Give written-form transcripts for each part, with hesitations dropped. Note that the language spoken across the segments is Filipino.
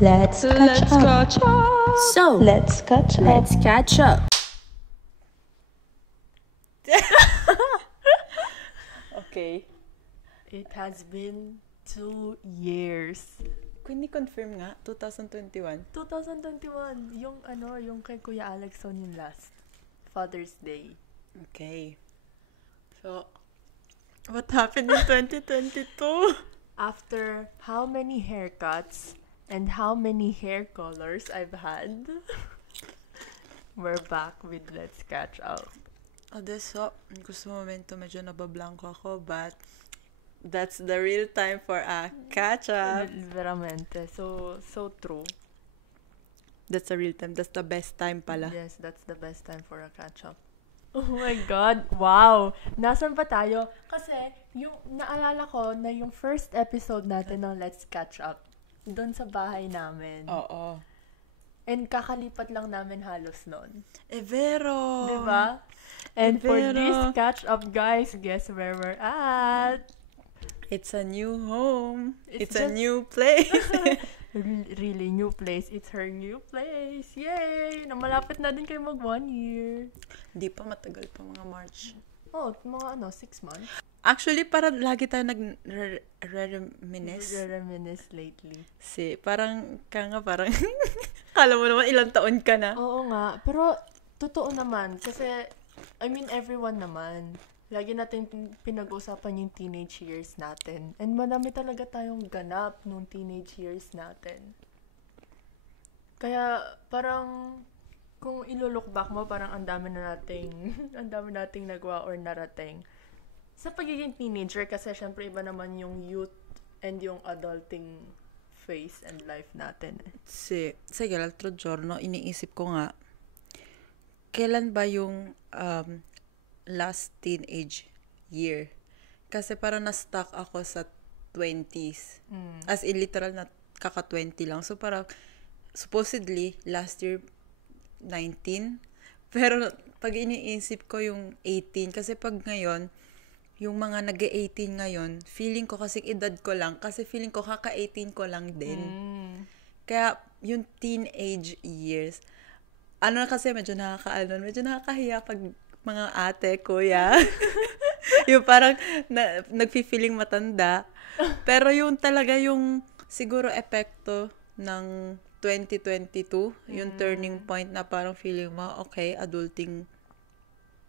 Let's catch up. So, Let's catch up. let's catch up. Okay. It has been 2 years. Kung ni-confirm nga, 2021. 2021, yung kay Kuya Alexon yung last Father's Day. Okay. So, what happened in 2022? After how many haircuts and how many hair colors I've had, we're back with Let's Catch Up. So, gusto momento medyo nabablanko ako, but that's the real time for a catch-up. Veramente. So true. That's the real time. That's the best time pala. Yes, that's the best time for a catch-up. Oh my God! Wow! Nasaan ba tayo? Kasi, yung naalala ko na yung first episode natin ng Let's Catch Up, doon sa bahay namin. Oo. And kakalipat lang namin halos noon. Vero! Diba? And for Vero. this catch-up, guys, guess where we're at? It's a new home. It's a just- new place. Really new place. It's her new place. Yay! Namalapit na din kayo mag 1 year. Di pa, matagal pa, mga March. Oh, mga 6 months. Actually, parang lagi tayo nag-reminisce. Reminisce lately. Parang, kala mo naman ilang taon ka na. Oo nga. Pero, totoo naman. Kasi, I mean, everyone naman. Lagi natin pinag-usapan yung teenage years natin. And madami talaga tayong ganap nung teenage years natin. Kaya, parang, kung ilo-look back mo, parang ang dami nating nagawa or narating. Sa pagiging teenager, kasi syempre iba naman yung youth and yung adulting phase and life natin. Sige, l'altro giorno, iniisip ko nga, kailan ba yung last teenage year? Kasi parang na-stuck ako sa 20s. As in, literal na kaka-20 lang. So, parang, supposedly, last year, 19. Pero, pag iniisip ko yung 18, kasi pag ngayon, yung mga nag-18 ngayon, feeling ko kasi edad ko lang, kasi feeling ko kaka-18 ko lang din. Kaya, yung teenage years, kasi medyo nakakahiya pag mga ate, kuya. Yung parang nagfi-feeling matanda. Pero yung talaga yung siguro epekto ng 2022, yung turning point na parang feeling mo, okay, adulting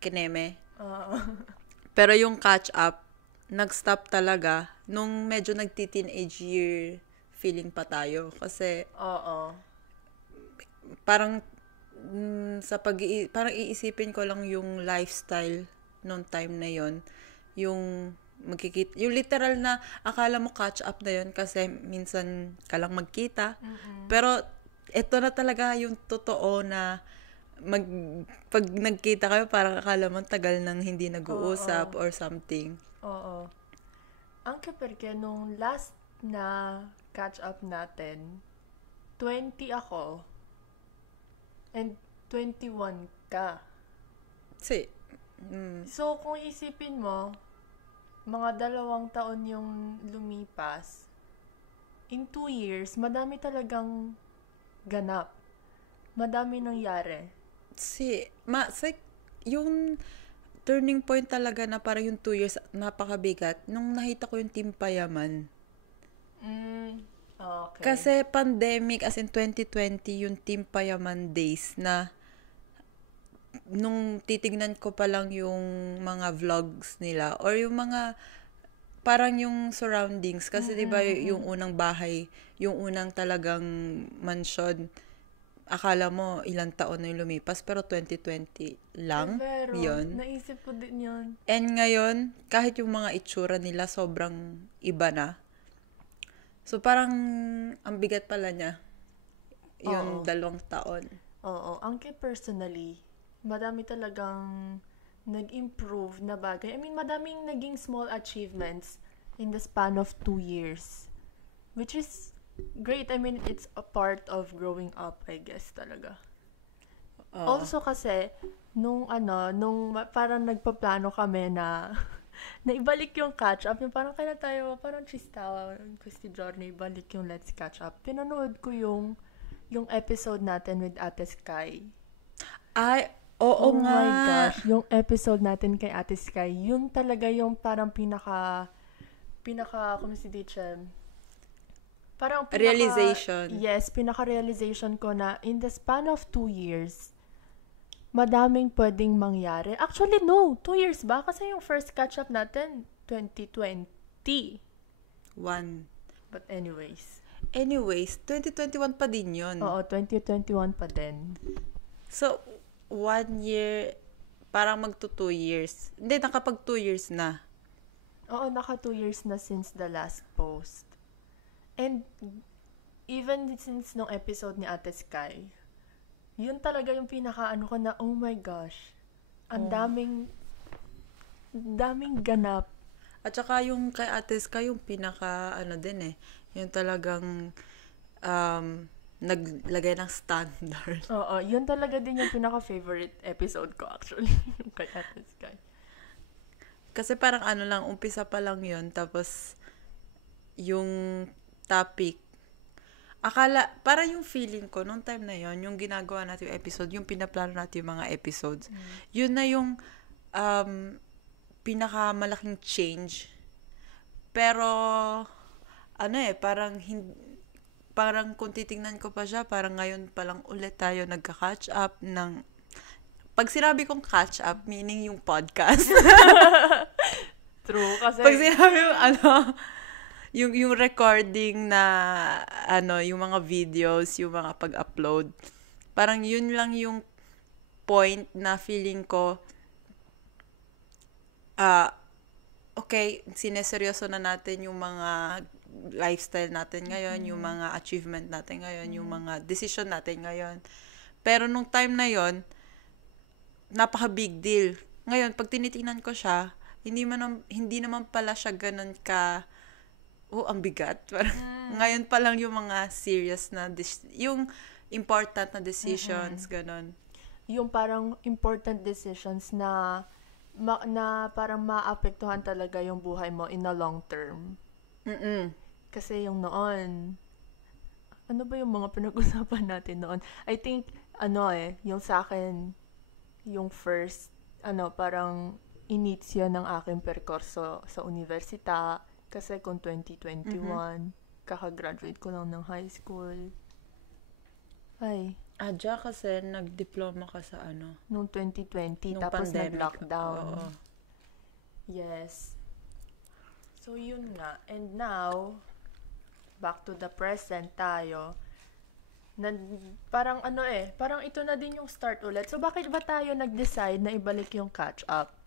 kineme. Pero yung catch up, nag-stop talaga nung medyo nagti-teenage year feeling pa tayo. Kasi, parang parang iisipin ko lang yung lifestyle nung time na yon, yung yung literal na akala mo catch up na yon kasi minsan ka lang magkita. Pero ito na talaga yung totoo na pag nagkita kayo parang akala mo tagal nang hindi nag-uusap or something. Oo. Ang kapirke, nung last na catch up natin, 20 ako. And 21 ka. So, kung isipin mo, mga 2 taon yung lumipas, in 2 years, madami talagang ganap. Madami nangyari. Yung turning point talaga na parang yung 2 years, napakabigat, nung nakita ko yung Team Payaman. Okay. Kasi pandemic, as in 2020, yung Team Payaman days na nung titignan ko pa lang yung mga vlogs nila or yung mga parang yung surroundings kasi 'di ba yung unang bahay, yung unang talagang mansion, akala mo ilang taon na yung lumipas pero 2020 lang Pero, yun. naisip ko din yun. And ngayon, kahit yung mga itsura nila sobrang iba na. So, parang ang bigat pala niya yung 2 taon. Oo. Angke personally, madami talagang nag-improve na bagay. I mean, madaming naging small achievements in the span of 2 years. Which is great. I mean, it's a part of growing up, I guess, talaga. Also kasi, nung parang nagpaplano kami na na ibalik yung catch up. Yung parang kailan tayo, parang chista, Christy Journey, ibalik yung Let's Catch Up. Pinanood ko yung episode natin with Ate Sky. Ay, oo Oh nga. my gosh, yung episode natin kay Ate Sky, yun talaga yung parang pinaka, kung si Dichem, parang Realization. Yes, pinaka-realization ko na in the span of 2 years, madaming pwedeng mangyari. Actually, no. 2 years ba? Kasi yung first catch-up natin, 2020. But anyways. 2021 pa din yun. Oo, 2021 pa din. So, 1 year, parang magto 2 years. Hindi, nakapag 2 years na. Oo, naka 2 years na since the last post. And even since nung episode ni Ate Sky, yun talaga yung pinaka-ano ko na, oh my gosh, ang daming ganap. At saka yung kay Ate Sky, yung pinaka, din yung talagang, naglagay ng standard. Oo, yun talaga din yung pinaka-favorite episode ko actually, yung kay Ate Sky. Kasi parang lang, umpisa pa lang yun, tapos, yung topic, para yung feeling ko, nung time na yon yung ginagawa natin yung episode, yung pinaplano natin yung mga episodes, yun na yung pinakamalaking change. Pero, parang kung titingnan ko pa siya, parang ngayon pa lang ulit tayo nagka-catch up ng, pag sinabi kong catch up, meaning yung podcast. True, kasi Pag sinabi mo, yung recording na, yung mga videos, yung mga pag-upload, parang yun lang yung point na feeling ko, okay, sineseryoso na natin yung mga lifestyle natin ngayon, yung mga achievement natin ngayon, yung mga decision natin ngayon. Pero nung time na yon, napaka-big deal. Ngayon, pag tinitingnan ko siya, hindi naman pala siya ganun ka, ang bigat. Ngayon pa lang yung mga serious na, yung important na decisions, ganun. yung parang important decisions na parang maapektuhan talaga yung buhay mo in the long term. Kasi yung noon, ano ba yung mga pinag-usapan natin noon? I think, yung sa akin, yung first, parang initsyo ng aking perkorso sa universita. Kasi kung 2021, kaka-graduate ko lang ng high school. Ay. Diyan kasi nag-diploma ka sa Nung 2020, nung tapos pandemic. nag-lockdown. Oo. Yes. So, yun nga. And now, back to the present tayo. Parang parang ito na din yung start ulit. So, bakit ba tayo nag-decide na ibalik yung catch-up?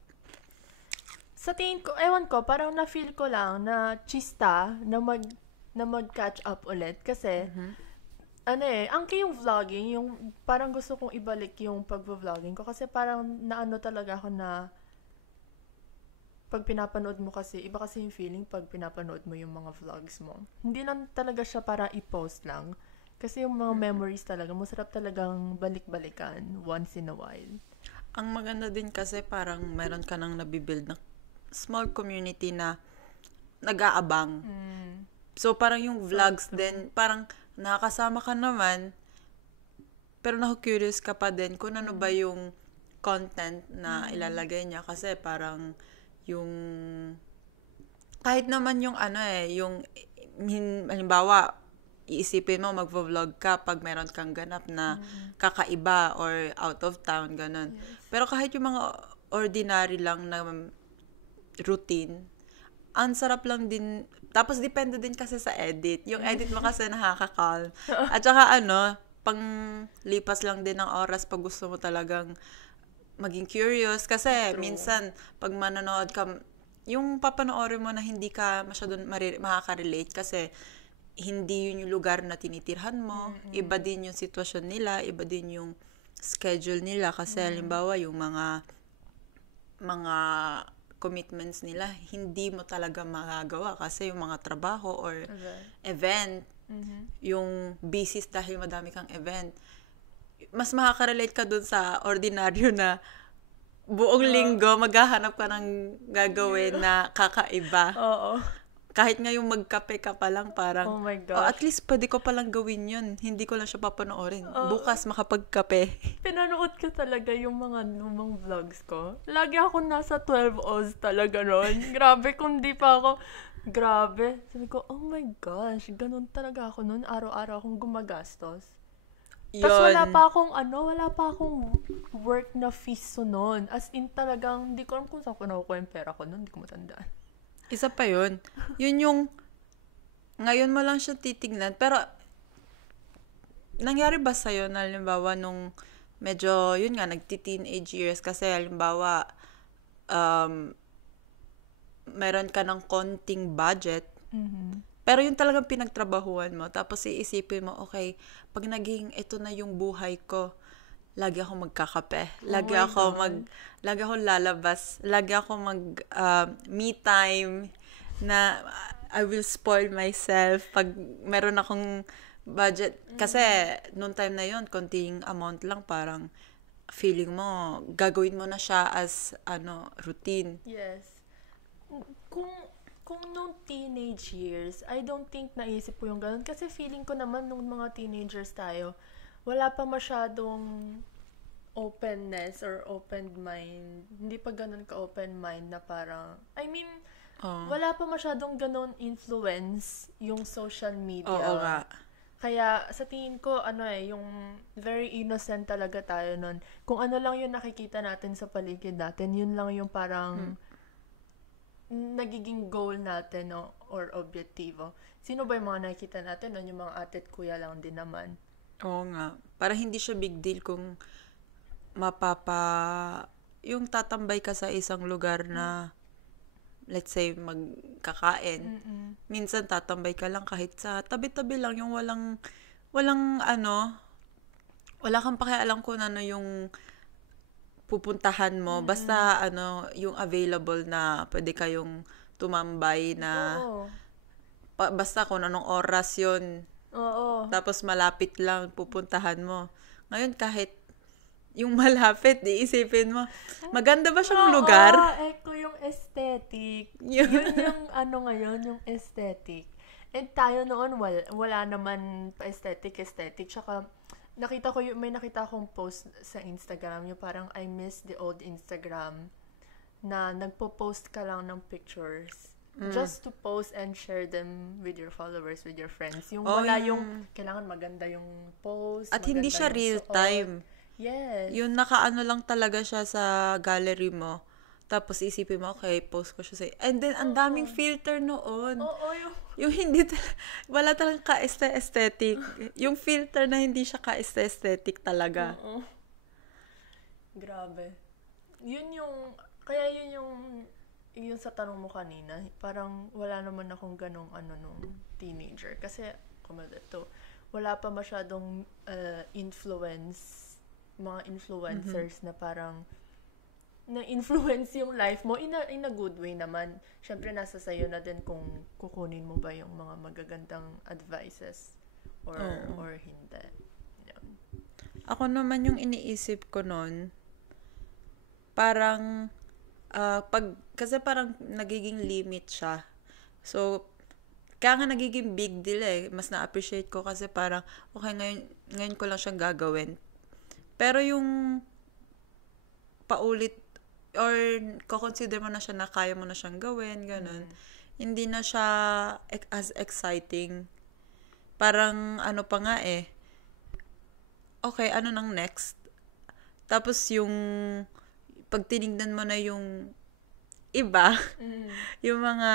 Sa tingin ko, ewan ko, parang na-feel ko lang na chista na mag-catch up ulit. Kasi, angki yung vlogging, yung parang gusto kong ibalik yung pag-vlogging ko. Kasi parang naano talaga ako na pag pinapanood mo kasi, iba kasi yung feeling pag pinapanood mo yung mga vlogs mo. Hindi lang talaga siya para i-post lang. Kasi yung mga memories talaga, masarap talagang balik-balikan once in a while. Ang maganda din kasi parang meron ka nang nabibuild na small community na nag-aabang. So, parang yung vlogs din, parang nakakasama ka naman, pero naku-curious ka pa din kung ano ba yung content na ilalagay niya. Kasi parang yung, kahit naman yung yung, halimbawa, iisipin mo, mag-vlog ka pag meron kang ganap na kakaiba or out of town, ganun. Yes. Pero kahit yung mga ordinary lang na routine, ang sarap lang din. Tapos, depende din kasi sa edit. Yung edit mo kasi nakaka-calm. At saka, pang lipas lang din ng oras pag gusto mo talagang maging curious. Kasi, minsan, pag manonood ka, yung papanoorin mo na hindi ka masyadong makaka-relate kasi hindi yun yung lugar na tinitirhan mo. Iba din yung sitwasyon nila. Iba din yung schedule nila. Kasi, halimbawa, yung mga commitments nila, hindi mo talaga magagawa kasi yung mga trabaho or event, yung busy dahil madami kang event, mas makaka-relate ka dun sa ordinaryo na buong linggo, maghahanap ka ng gagawin na kakaiba. Oo. Kahit ngayong magkape ka pa lang, parang, Oh my gosh. at least pwede ko palang gawin yun. Hindi ko lang siya papanoorin. Bukas makapagkape. Pinanood ko talaga yung mga lumang vlogs ko. Lagi ako nasa 12 Oz talaga nun. Grabe, kung di pa ako, grabe. Sabi ko, oh my gosh, ganun talaga ako nun. Araw-araw akong gumagastos. Tapos wala pa akong work na fees nun. As in talagang, hindi ko alam kung saan ko nakukuha yung pera ko nun. Hindi ko matandaan. Isa pa yun. Yun yung, ngayon mo lang siya titignan. Pero, nangyari ba sa'yo na halimbawa nung medyo, yun nga, nagti-teenage years kasi halimbawa, meron ka ng konting budget, pero yung talagang pinagtrabahuan mo, tapos iisipin mo, okay, pag naging ito na yung buhay ko, lagi ako magkakape, lagi ako lalabas, lagi ako me time, na I will spoil myself pag meron akong budget. Kasi, noong time na yon konting amount lang, parang feeling mo, gagawin mo na siya as, routine. Yes. Kung nung teenage years, I don't think naisip ko yung ganun. Kasi feeling ko naman nung mga teenagers tayo, wala pa masyadong openness or open mind. Hindi pa ganun ka-open mind na parang, wala pa masyadong ganun influence yung social media. Oo nga. Kaya sa tingin ko, yung very innocent talaga tayo nun. Kung ano lang yung nakikita natin sa paligid natin, yun lang yung parang nagiging goal natin or objektibo. Sino ba yung mga nakikita natin nun? Yung mga ate at kuya lang din naman. Oo nga. Para hindi siya big deal kung yung tatambay ka sa isang lugar na let's say magkakain. Minsan tatambay ka lang kahit sa tabi-tabi lang, yung wala kang pakialam kung ano yung pupuntahan mo. Basta yung available na pwede kayong tumambay na basta kung anong oras yun. Oo. Tapos malapit lang pupuntahan mo. Ngayon kahit yung malapit, iisipin mo, maganda ba siyang lugar? Eko yung aesthetic. Yun yung ngayon, yung aesthetic. And tayo noon, wala naman pa-aesthetic. Tsaka, may nakita akong post sa Instagram, yung parang I miss the old Instagram, na nagpo-post ka lang ng pictures. Just to post and share them with your followers, with your friends. Yung yung kailangan maganda yung post. At hindi siya real time. Yes. Yung nakaano lang talaga siya sa gallery mo. Tapos isipin mo, okay, post ko siya sa... And then, ang daming filter noon. Yung hindi wala talagang ka-aesthetic. Yung filter na hindi siya ka-aesthetic talaga. Grabe. Yun yung sa tanong mo kanina, parang wala naman akong ganong nung teenager. Kasi, wala pa masyadong mga influencers na parang na-influence yung life mo in a good way naman. Syempre, nasa sayo na din kung kukunin mo ba yung mga magagandang advices or hindi. Yan. Ako naman yung iniisip ko nun, parang kasi parang nagiging limit siya. So, kaya nga nagiging big deal Mas na-appreciate ko kasi parang, okay, ngayon ko lang siyang gagawin. Pero yung paulit or ko-consider mo na siya na kaya mo na siyang gawin, ganun. Hindi na siya as exciting. Parang pa nga okay, ano nang next? Tapos yung pag tinignan mo na yung iba, yung mga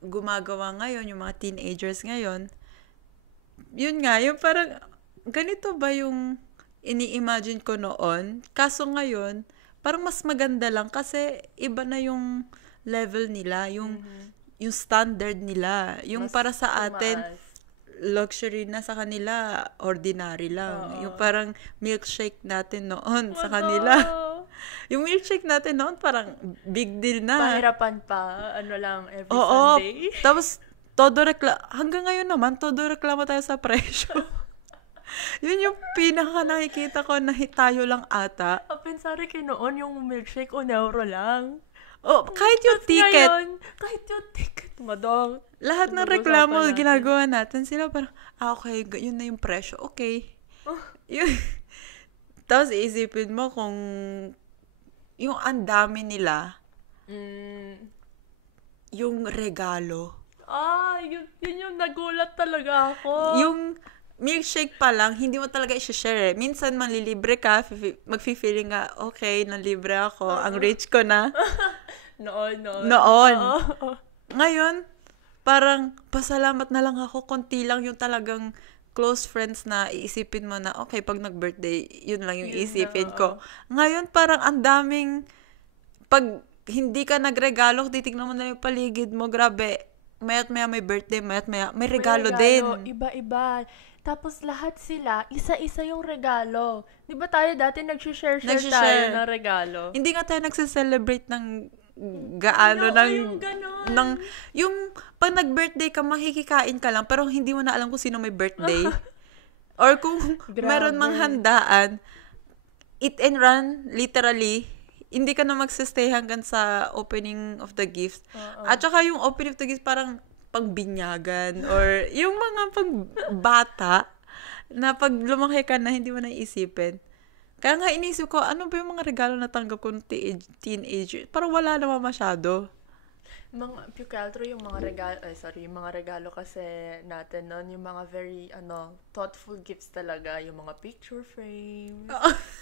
gumagawa ngayon, yung mga teenagers ngayon, yun nga, yung parang ganito ba yung ini-imagine ko noon? Kaso ngayon, parang mas maganda lang kasi iba na yung level nila, yung standard nila. Yung mas para sa atin, luxury na, sa kanila, ordinary lang. Yung parang milkshake natin noon sa kanila. Yung milkshake natin noon, parang big deal na. Pahirapan pa, every Sunday. Tapos, hanggang ngayon naman, todo reklamo tayo sa presyo. Yun yung pinaka nakikita ko na tayo lang ata. Pensari kayo noon yung milkshake o euro lang. Oh, kahit yung ticket. Ngayon, kahit yung ticket, madong. Lahat ng reklamo ginagawa natin. Sila parang, okay, yun na yung presyo. Okay. Yun. Tapos isipin mo kung yung ang dami nila, yung regalo. Yun yung nagulat talaga ako. Yung milkshake pa lang, hindi mo talaga i-share. Minsan, manlilibre ka, mag-feeling ka, okay, nalibre ako, ang rich ko na. Noon. Ngayon, parang, pasalamat na lang ako, konti lang yung talagang close friends na iisipin mo na, okay, pag nag-birthday, yun lang yung iisipin ko. Ngayon, parang ang daming, pag hindi ka nagregalo, titignan mo na yung paligid mo, grabe, mayat maya may birthday, mayat maya may regalo din. Iba-iba. Tapos lahat sila, isa-isa yung regalo. Di ba tayo dati nag-share tayo ng regalo? Hindi nga tayo nagse-celebrate ng gaano yung pag nag-birthday ka, makikikain ka lang, pero hindi mo na alam kung sino may birthday. Or kung meron mang handaan, eat and run, literally, hindi ka na magsistay hanggang sa opening of the gifts. At saka yung opening of the gifts parang pagbinyagan or yung mga pagbata na pag lumaki ka na hindi mo naisipin. Kaya nga inisip ko, ano ba yung mga regalo na tanggap ko ng teenager? Parang wala naman masyado. Mga Pucaltro, yung mga regalo kasi natin noon, yung mga very, thoughtful gifts talaga, yung mga picture frames,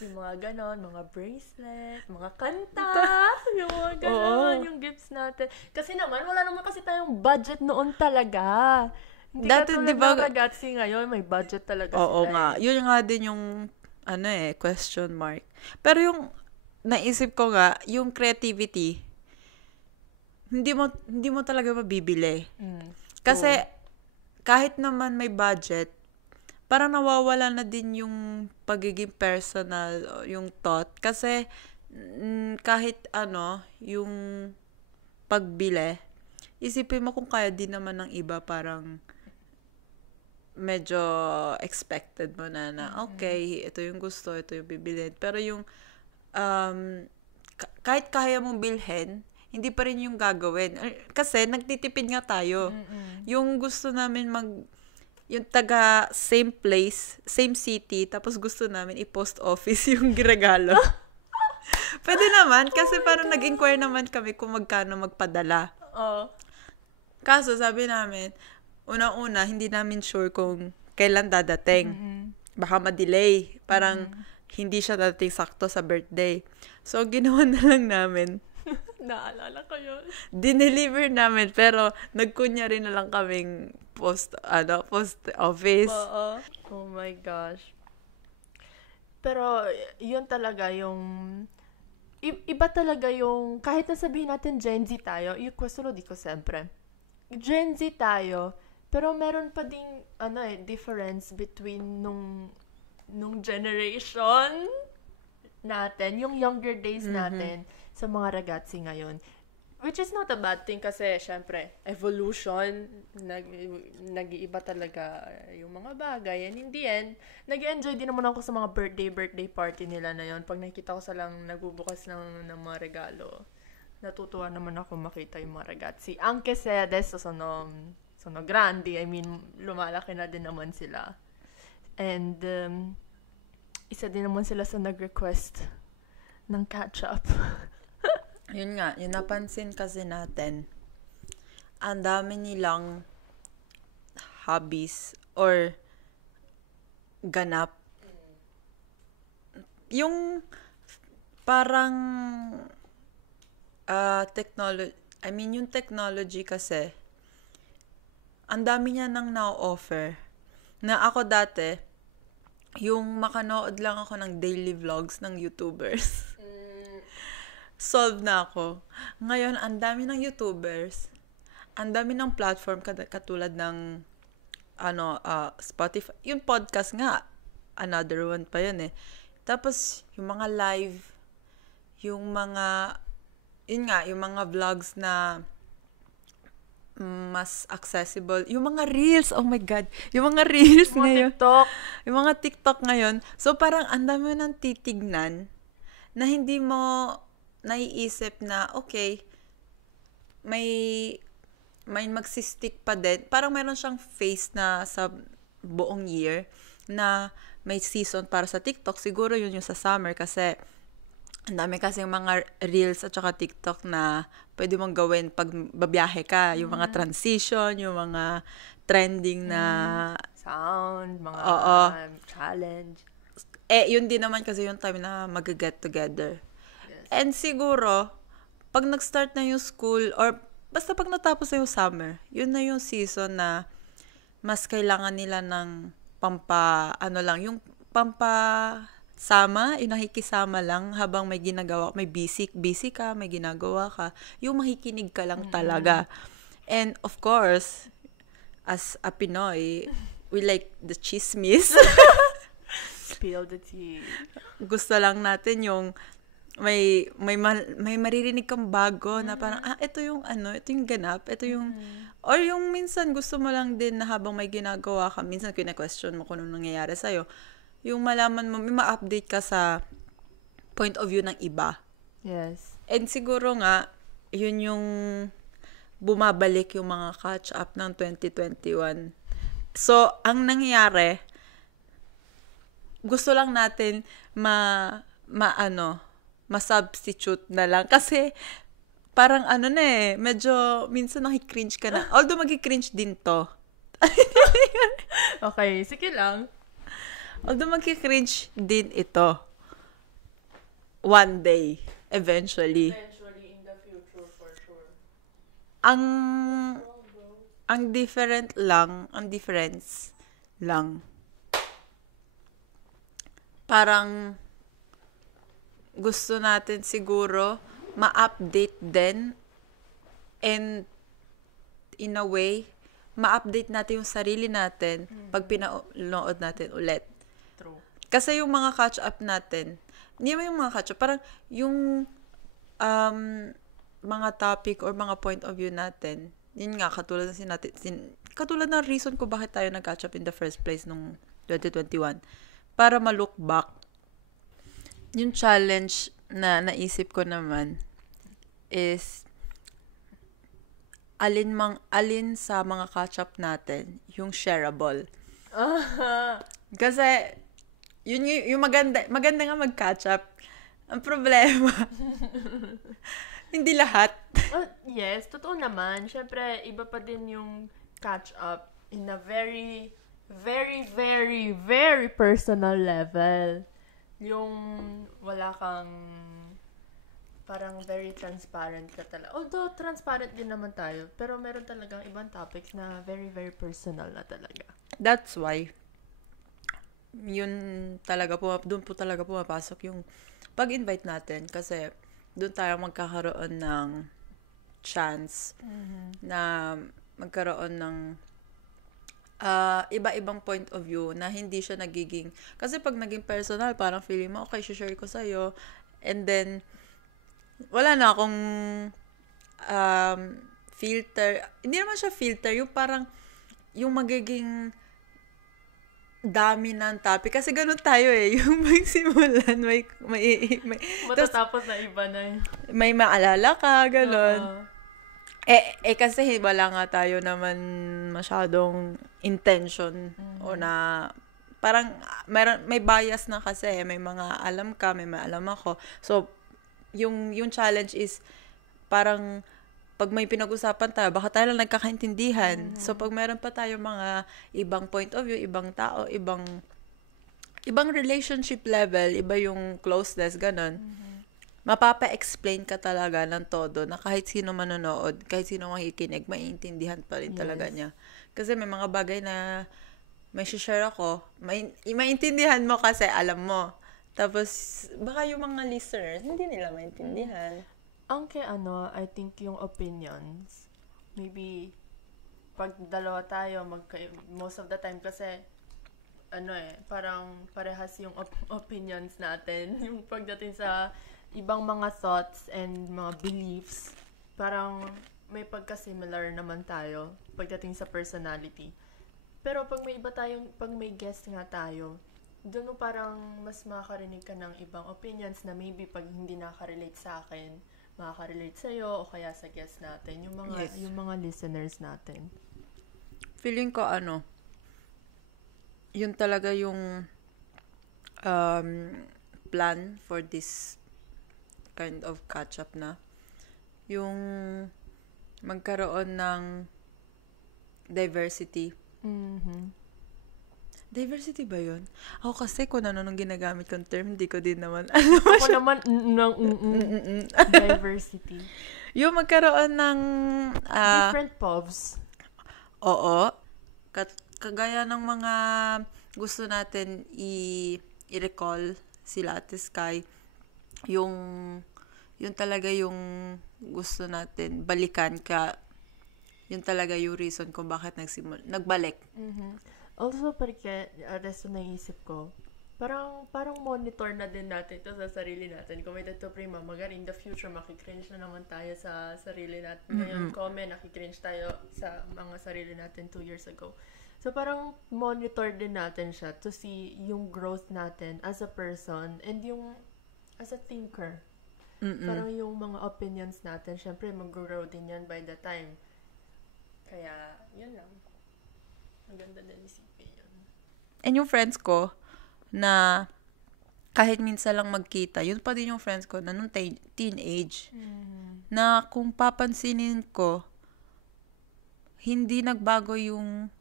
yung mga ganon, mga bracelet, mga kanta, yung mga ganon, yung gifts natin. Kasi naman, wala naman kasi tayong budget noon talaga. Hindi dati, ka tulad ng ragazzi ngayon, may budget talaga Oo sila. nga, yun nga din yung, question mark. Pero yung, naisip ko nga, yung creativity, hindi mo talaga mabibili. Kasi kahit naman may budget, parang nawawala na din yung pagiging personal, yung thought. Kasi kahit yung pagbili, isipin mo kung kaya din naman ng iba, parang medyo expected mo na okay, ito yung gusto, ito yung bibilhin. Pero yung kahit kaya mong bilhin, hindi pa rin yung gagawin. Kasi nagtitipid nga tayo. Yung gusto namin yung taga same place, same city, tapos gusto namin i-post office yung regalo. Pwede naman, kasi parang nag-inquire naman kami kung magkano magpadala. Kaso sabi namin, una-una, hindi namin sure kung kailan dadating. Baka ma-delay. Parang hindi siya dadating sakto sa birthday. So, ginawa na lang namin. Naalala ko yun. Dineliver namin, pero nagkunya rin na lang kaming post office. Oh my gosh. Pero, yun talaga yung, iba talaga yung, kahit nasabihin natin Gen Z tayo, yung questo lo dico sempre, Gen Z tayo, pero meron pa ding, difference between nung generation natin, yung younger days natin, sa mga ragazzi ngayon. Which is not a bad thing kasi, syempre, evolution, nag-iiba talaga yung mga bagay. And in the end, nag-enjoy din naman ako sa mga birthday party nila na yun. Pag nakikita ko silang nagbubukas ng mga regalo, natutuwa naman ako makita yung mga ragazzi. Anche se adesso sono grandi, I mean, lumalaki na din naman sila. And, isa din naman sila sa nag-request ng catch-up. Yun nga, yung napansin kasi natin, ang dami nilang hobbies or ganap. Yung parang yung technology kasi, ang dami niya nang na-offer. Na ako dati, yung makanood lang ako ng daily vlogs ng YouTubers. Solve na ako. Ngayon, ang dami ng YouTubers, ang dami ng platform katulad ng Spotify. Yung podcast nga, another one pa yun eh. Tapos, yung mga live, yung mga vlogs na mas accessible. Yung mga reels, oh my God, yung mga reels ngayon. TikTok. Yung mga TikTok ngayon. So, parang ang dami mo nang titignan na hindi mo naiisip na, okay, may magsistick pa din. Parang meron siyang phase na sa buong year na may season para sa TikTok. Siguro yun yung sa summer kasi ang dami kasi mga reels at saka TikTok na pwede mong gawin pag babiyahe ka. Yung mga transition, yung mga trending na Sound, mga Oo. challenge. Yun din naman kasi yung time na mag-get together. Yes. And siguro, pag nag-start na yung school, or basta pag natapos na yung summer, yun na yung season na mas kailangan nila ng yung pampasama, yung nakikisama lang habang may ginagawa, may busy ka, may ginagawa ka, yung makikinig ka lang talaga. And of course, as a Pinoy, we like the chismis. Spill the tea. Gusto lang natin yung may maririnig kang bago na parang, ito yung ganap, ito yung, or yung minsan gusto mo lang din na habang may ginagawa ka, minsan kina-question mo kung anong nangyayari sa'yo, yung malaman mo, may ma-update ka sa point of view ng iba. Yes. And siguro nga, yun yung bumabalik yung mga catch-up ng 2021. So, ang nangyayari, gusto lang natin ma-substitute na lang. Kasi, parang medyo, minsan nakikringe ka na. Although, magkikringe din to. Okay, sige lang. Although, magkikringe din ito. One day. Eventually. Eventually, in the future, for sure. Ang difference lang, parang, gusto natin siguro ma-update din and in a way, ma-update natin yung sarili natin pag pinanood natin ulit. True. Kasi yung mga catch-up natin, hindi mo yung mga catch-up, parang yung mga topic or mga point of view natin, yun nga, katulad ng reason ko bakit tayo nag-catch up in the first place nung 2021, para ma-look back. Yung challenge na naisip ko naman is alin sa mga catch-up natin yung shareable. Kasi yun yung maganda nga mag-catch up. Ang problema, hindi lahat. Yes, totoo naman. Siyempre, iba pa din yung catch up in a very, very, very, very personal level. Yung wala kang parang very transparent ka talaga. Although, transparent din naman tayo. Pero meron talagang ibang topics na very, very personal na talaga. That's why, doon po talaga pumapasok yung pag-invite natin. Kasi, doon tayo magkakaroon ng chance na magkaroon ng iba-ibang point of view na hindi siya nagiging, kasi pag naging personal, parang feeling mo, okay, share ko sa'yo, and then, wala na akong filter. Hindi naman siya filter, yung parang, yung magiging dami ng topic. Kasi ganun tayo yung magsimulan, may Matatapos na iba na yun. may maalala ka, ganun. Kasi wala nga tayo naman masyadong intention o na parang may bias na kasi, may mga alam ka, may alam ako. So, yung challenge is parang pag may pinag-usapan tayo, baka tayo lang nagkakaintindihan. So, pag meron pa tayo mga ibang point of view, ibang tao, ibang relationship level, iba yung closeness, ganun. Mapapa-explain ka talaga ng todo na kahit sino manonood, kahit sino makikinig, maiintindihan pa rin talaga niya. Kasi may mga bagay na may share ako, maintindihan mo kasi alam mo. Tapos, baka yung mga listeners, hindi nila maintindihan. Ang I think yung opinions, maybe, pag dalawa tayo, most of the time kasi, parang parehas yung opinions natin. Yung pagdating sa ibang mga thoughts and mga beliefs, parang may pagka-similar naman tayo pagdating sa personality. Pero pag may guest nga tayo, doon mo parang mas makakarinig ka ng ibang opinions na maybe pag hindi nakaka-relate sa akin, makaka-relate sa'yo o kaya sa guest natin, yung mga listeners natin. Feeling ko yun talaga yung plan for this kind of catch-up na. Yung magkaroon ng diversity. Mm-hmm. Diversity ba yun? Ako kasi kung ano nung ginagamit kong term, hindi ko din naman alam. Ako naman, diversity. Yung magkaroon ng... different povs. Oo. Kagaya ng mga gusto natin i-recall sila Ate Sky, yung talaga yung gusto natin balikan yun talaga yung reason kung bakit nagbalik. Mm-hmm. Also, porque, resto naisip ko, parang monitor na din natin ito sa sarili natin. Kung may dato prima, in the future, makikringe na naman tayo sa sarili natin. Ngayon, nakikringe tayo sa mga sarili natin 2 years ago. So, parang monitor din natin siya to see yung growth natin as a person and yung as a thinker. Parang yung mga opinions natin, syempre, mag-grow din yan by the time. Kaya, yun lang. Maganda din isipin yun. And yung friends ko, na kahit minsan lang magkita, yun pa din yung friends ko na nung teenage. Na kung papansinin ko, hindi nagbago yung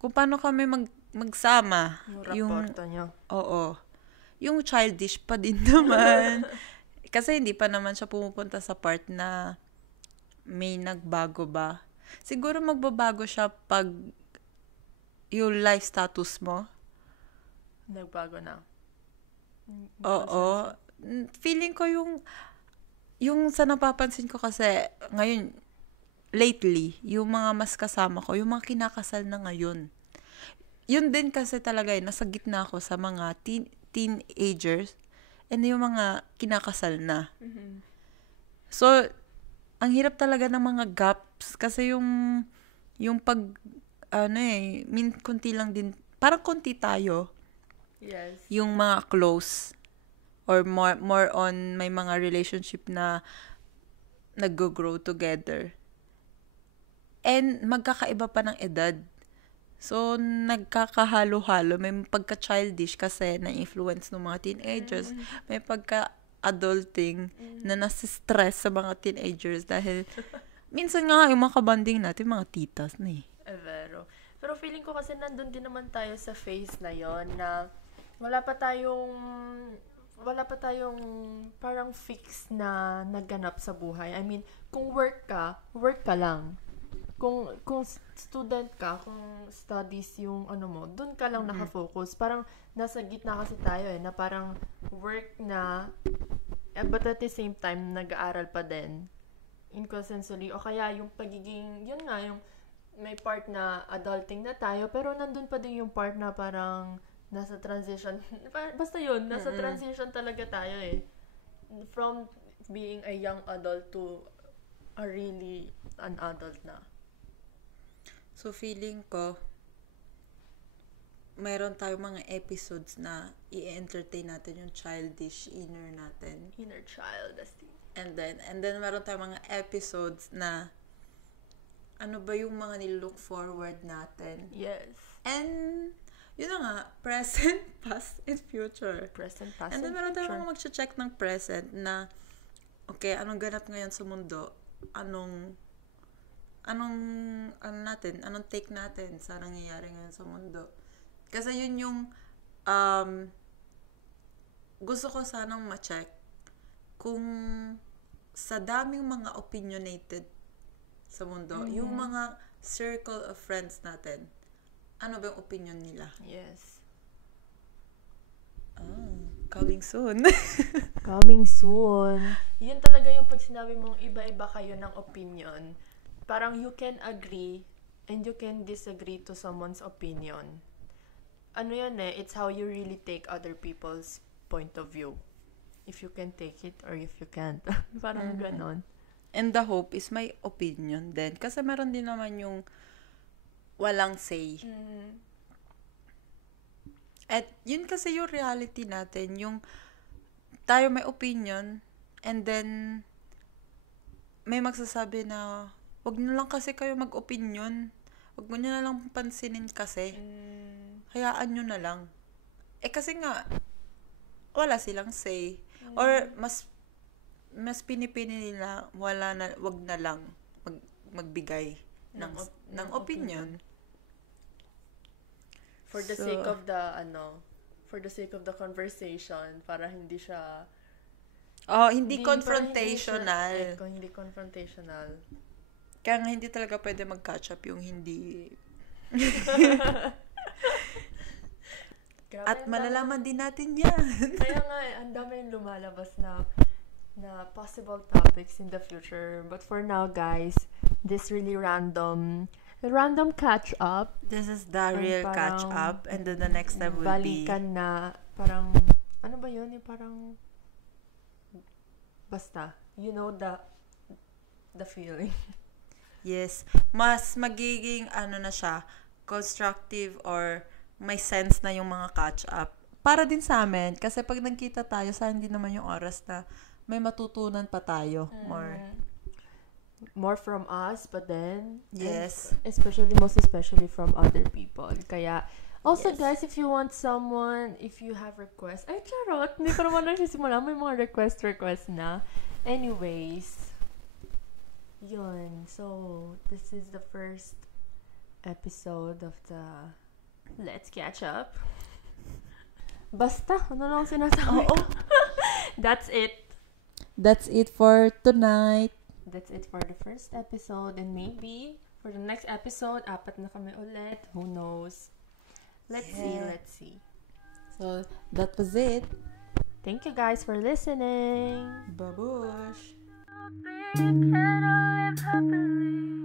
kung paano kami magsama. Yung raporto nyo. Oo. Yung childish pa din naman. Kasi hindi pa naman siya pumupunta sa part na may nagbago ba. Siguro magbabago siya pag yung life status mo. Nagbago na. Oo. Feeling ko yung sa napapansin ko kasi ngayon, lately, yung mga mas kasama ko, yung mga kinakasal na ngayon. Yun din kasi talaga nasa gitna ako sa mga teenagers and yung mga kinakasal na. Mm-hmm. So, ang hirap talaga ng mga gaps kasi yung pag konti lang din, parang konti tayo. Yes. Yung mga close or more on may mga relationship na nag-grow together. And magkakaiba pa ng edad. So, nagkakahalo-halo. May pagka-childish kasi na-influence ng mga teenagers. May pagka-adulting na nasistress sa mga teenagers dahil minsan nga yung mga kabanding natin, mga titas na eh. Pero feeling ko kasi nandun din naman tayo sa phase na yon na wala pa tayong parang fix na naganap sa buhay. I mean, kung work ka lang. Kung student ka, kung studies yung dun ka lang nakafocus. Parang nasa gitna kasi tayo na parang work na, but at the same time, nag-aaral pa din. Inconsensibly. O kaya yung pagiging, yun nga, yung may part na adulting na tayo, pero nandun pa din yung part na parang nasa transition. Basta yun, nasa transition talaga tayo eh. From being a young adult to a really an adult na. So, feeling ko, mayroon tayong mga episodes na i-entertain natin yung childish inner natin. Inner child, Asti. And then meron tayong mga episodes na ano ba yung mga nilook forward natin. Yes. And, yun na nga, present, past, and future. Present, past, and then and meron future. tayong mag-check ng present na, okay, anong ganap ngayon sa mundo? Anong take natin sa nangyayari ngayon sa mundo? Kasi yun yung, gusto ko sanang ma-check kung sa daming mga opinionated sa mundo, yung mga circle of friends natin, ano ba yung opinion nila? Yes. Coming soon. Coming soon. Yun talaga yung pag sinabi mong iba-iba kayo ng opinion. Parang you can agree and you can disagree to someone's opinion. Ano yan it's how you really take other people's point of view. If you can take it or if you can't. Parang ganon. And the hope is may opinion din. Kasi meron din naman yung walang say. At yun kasi yung reality natin. Yung tayo may opinion and then may magsasabi na wag na lang kasi kayo mag-opinion. Wag mo na lang pansinin kasi. Hayaan nyo na lang. Kasi nga, wala silang say. Or mas pinipili nila wag na lang magbigay ng opinion. For the sake of the conversation, para hindi siya hindi confrontational. Hindi confrontational. Kaya nga hindi talaga pwede mag-catch up yung hindi. Grabe, At malalaman din natin yan. Kaya nga, ang dami yung lumalabas na possible topics in the future. But for now, guys, this really random catch up. This is the real catch up. And then the next time will be... Balikan na, parang, ano ba yun? Parang, basta, you know the feeling. Yes. Mas magiging, na siya, constructive or may sense na yung mga catch up. Para din sa amin. Kasi pag nagkita tayo, saan din naman yung oras na may matutunan pa tayo. More from us, but then, yes, most especially from other people. Kaya, also yes. Guys, if you want someone, if you have requests, ay charot, hindi pa naman nagsisimula, may mga request na. Anyways, yun. So, this is the first episode of the Let's Catch Up. Basta, ano lang sinasabi ko? That's it. That's it for tonight. That's it for the first episode. And maybe, for the next episode, 4 na kami ulit. Who knows? Let's see. So, that was it. Thank you guys for listening. Babush! Can I live happily?